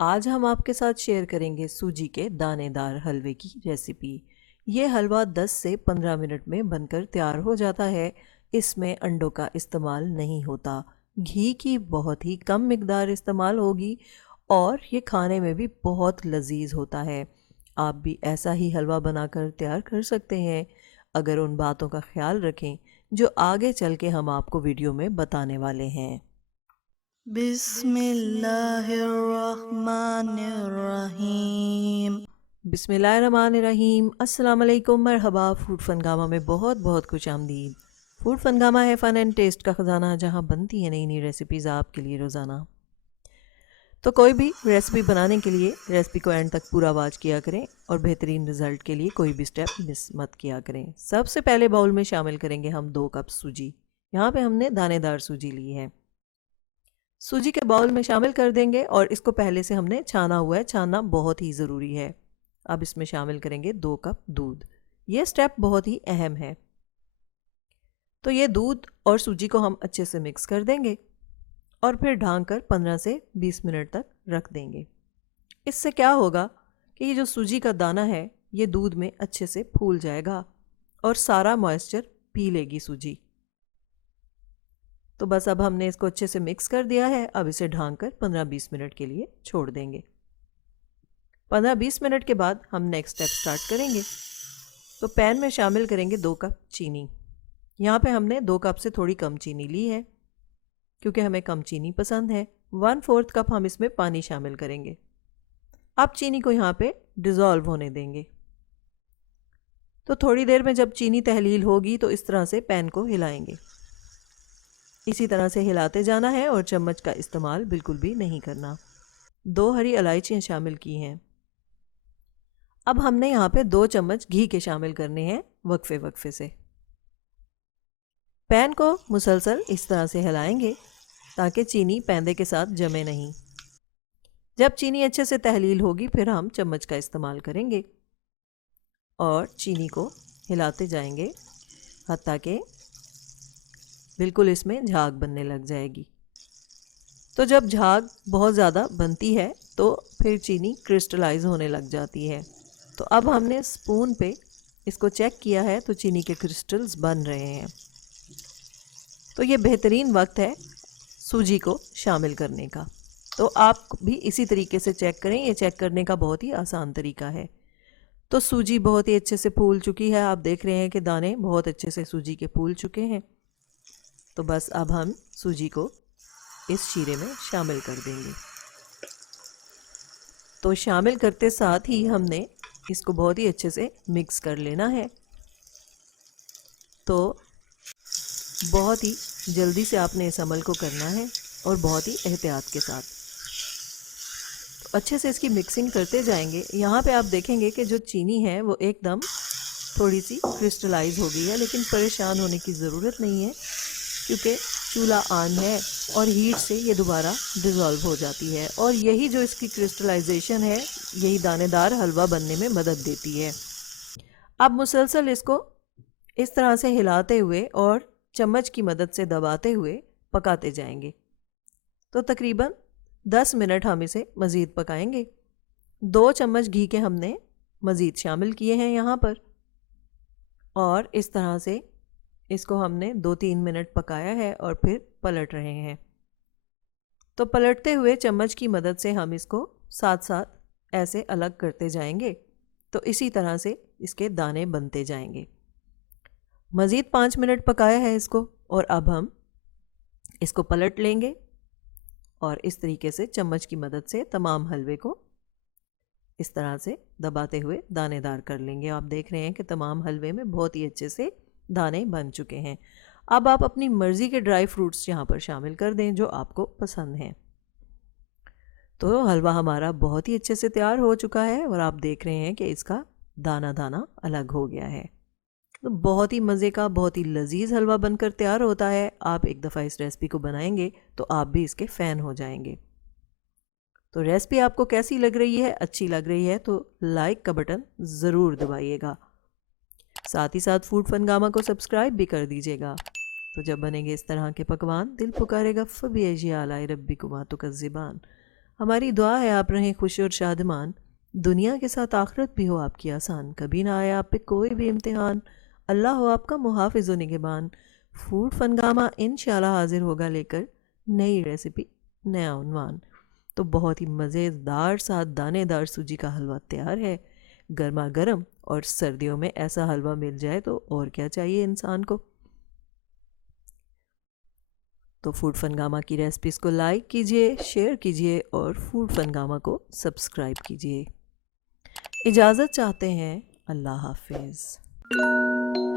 आज हम आपके साथ शेयर करेंगे सूजी के दानेदार हलवे की रेसिपी। ये हलवा 10 से 15 मिनट में बनकर तैयार हो जाता है। इसमें अंडों का इस्तेमाल नहीं होता, घी की बहुत ही कम मिकदार इस्तेमाल होगी और ये खाने में भी बहुत लजीज होता है। आप भी ऐसा ही हलवा बनाकर तैयार कर सकते हैं अगर उन बातों का ख्याल रखें जो आगे चल के हम आपको वीडियो में बताने वाले हैं। बिस्मिल्लाहिर्रहमानिर्रहीम। बिस्मिल्लाहिर्रहमानिर्रहीम। अस्सलाम वालेकुम, मरहबा। फूड फनगामा में बहुत बहुत खुश आमदीद। फूड फनगामा है फ़न एंड टेस्ट का ख़जाना, जहाँ बनती है नई नई रेसिपीज़ आपके लिए रोज़ाना। तो कोई भी रेसिपी बनाने के लिए रेसिपी को एंड तक पूरा वॉच किया करें और बेहतरीन रिज़ल्ट के लिए कोई भी स्टेप मिस मत किया करें। सबसे पहले बाउल में शामिल करेंगे हम 2 कप सूजी। यहाँ पे हमने दानेदार सूजी ली है। सूजी के बाउल में शामिल कर देंगे और इसको पहले से हमने छाना हुआ है। छानना बहुत ही ज़रूरी है। अब इसमें शामिल करेंगे 2 कप दूध। ये स्टेप बहुत ही अहम है। तो ये दूध और सूजी को हम अच्छे से मिक्स कर देंगे और फिर ढाँक कर 15 से 20 मिनट तक रख देंगे। इससे क्या होगा कि ये जो सूजी का दाना है ये दूध में अच्छे से फूल जाएगा और सारा मॉइस्चर पी लेगी सूजी। तो बस अब हमने इसको अच्छे से मिक्स कर दिया है। अब इसे ढाँक कर 15-20 मिनट के लिए छोड़ देंगे। 15-20 मिनट के बाद हम नेक्स्ट स्टेप स्टार्ट करेंगे। तो पैन में शामिल करेंगे 2 कप चीनी। यहाँ पे हमने 2 कप से थोड़ी कम चीनी ली है क्योंकि हमें कम चीनी पसंद है। 1/4 कप हम इसमें पानी शामिल करेंगे। अब चीनी को यहाँ पे डिज़ोल्व होने देंगे। तो थोड़ी देर में जब चीनी तहलील होगी तो इस तरह से पैन को हिलाएंगे। इसी तरह से हिलाते जाना है और चम्मच का इस्तेमाल बिल्कुल भी नहीं करना। 2 हरी इलायचियाँ शामिल की हैं। अब हमने यहाँ पे 2 चम्मच घी के शामिल करने हैं वक्फे वक्फे से। पैन को मुसलसल इस तरह से हिलाएंगे ताकि चीनी पैंदे के साथ जमे नहीं। जब चीनी अच्छे से तहलील होगी फिर हम चम्मच का इस्तेमाल करेंगे और चीनी को हिलाते जाएंगे हत्ता कि बिल्कुल इसमें झाग बनने लग जाएगी। तो जब झाग बहुत ज़्यादा बनती है तो फिर चीनी क्रिस्टलाइज होने लग जाती है। तो अब हमने स्पून पे इसको चेक किया है तो चीनी के क्रिस्टल्स बन रहे हैं। तो ये बेहतरीन वक्त है सूजी को शामिल करने का। तो आप भी इसी तरीके से चेक करें। ये चेक करने का बहुत ही आसान तरीका है। तो सूजी बहुत ही अच्छे से फूल चुकी है। आप देख रहे हैं कि दाने बहुत अच्छे से सूजी के फूल चुके हैं। तो बस अब हम सूजी को इस शीरे में शामिल कर देंगे। तो शामिल करते साथ ही हमने इसको बहुत ही अच्छे से मिक्स कर लेना है। तो बहुत ही जल्दी से आपने इस अमल को करना है और बहुत ही एहतियात के साथ। तो अच्छे से इसकी मिक्सिंग करते जाएंगे। यहाँ पे आप देखेंगे कि जो चीनी है वो एकदम थोड़ी सी क्रिस्टलाइज हो गई है, लेकिन परेशान होने की ज़रूरत नहीं है क्योंकि चूल्हा ऑन है और हीट से ये दोबारा डिज़ोल्व हो जाती है। और यही जो इसकी क्रिस्टलाइजेशन है यही दानेदार हलवा बनने में मदद देती है। अब मुसलसल इसको इस तरह से हिलाते हुए और चम्मच की मदद से दबाते हुए पकाते जाएंगे। तो तकरीबन 10 मिनट हम इसे मज़ीद पकाएंगे। 2 चम्मच घी के हमने मज़ीद शामिल किए हैं यहाँ पर और इस तरह से इसको हमने 2-3 मिनट पकाया है और फिर पलट रहे हैं। तो पलटते हुए चम्मच की मदद से हम इसको साथ साथ ऐसे अलग करते जाएंगे। तो इसी तरह से इसके दाने बनते जाएंगे। मज़ीद 5 मिनट पकाया है इसको और अब हम इसको पलट लेंगे और इस तरीके से चम्मच की मदद से तमाम हलवे को इस तरह से दबाते हुए दानेदार कर लेंगे। आप देख रहे हैं कि तमाम हलवे में बहुत ही अच्छे से दाने बन चुके हैं। अब आप अपनी मर्ज़ी के ड्राई फ्रूट्स यहाँ पर शामिल कर दें जो आपको पसंद हैं। तो हलवा हमारा बहुत ही अच्छे से तैयार हो चुका है और आप देख रहे हैं कि इसका दाना दाना अलग हो गया है। तो बहुत ही मज़े का, बहुत ही लजीज हलवा बनकर तैयार होता है। आप एक दफ़ा इस रेसिपी को बनाएंगे तो आप भी इसके फ़ैन हो जाएंगे। तो रेसिपी आपको कैसी लग रही है? अच्छी लग रही है तो लाइक का बटन ज़रूर दबाइएगा। साथ ही साथ फूड फनगामा को सब्सक्राइब भी कर दीजिएगा। तो जब बनेंगे इस तरह के पकवान दिल पुकारेगा फ़बी अजिया अलाई रब्बिकुमा तुकज़्ज़िबान। हमारी दुआ है आप रहें खुश और शादमान, दुनिया के साथ आखिरत भी हो आपकी आसान, कभी ना आए आप पे कोई भी इम्तिहान, अल्लाह हो आपका मुहाफिज व निगहबान। फूड फनगामा इंशाल्लाह हाजिर होगा लेकर नई रेसिपी, नया उन्वान। तो बहुत ही मज़ेदार सा दानेदार सूजी का हलवा तैयार है, गर्मा गर्म। और सर्दियों में ऐसा हलवा मिल जाए तो और क्या चाहिए इंसान को। तो फूड फनगामा की रेसिपीज़ को लाइक कीजिए, शेयर कीजिए और फूड फनगामा को सब्सक्राइब कीजिए। इजाज़त चाहते हैं, अल्लाह हाफिज़।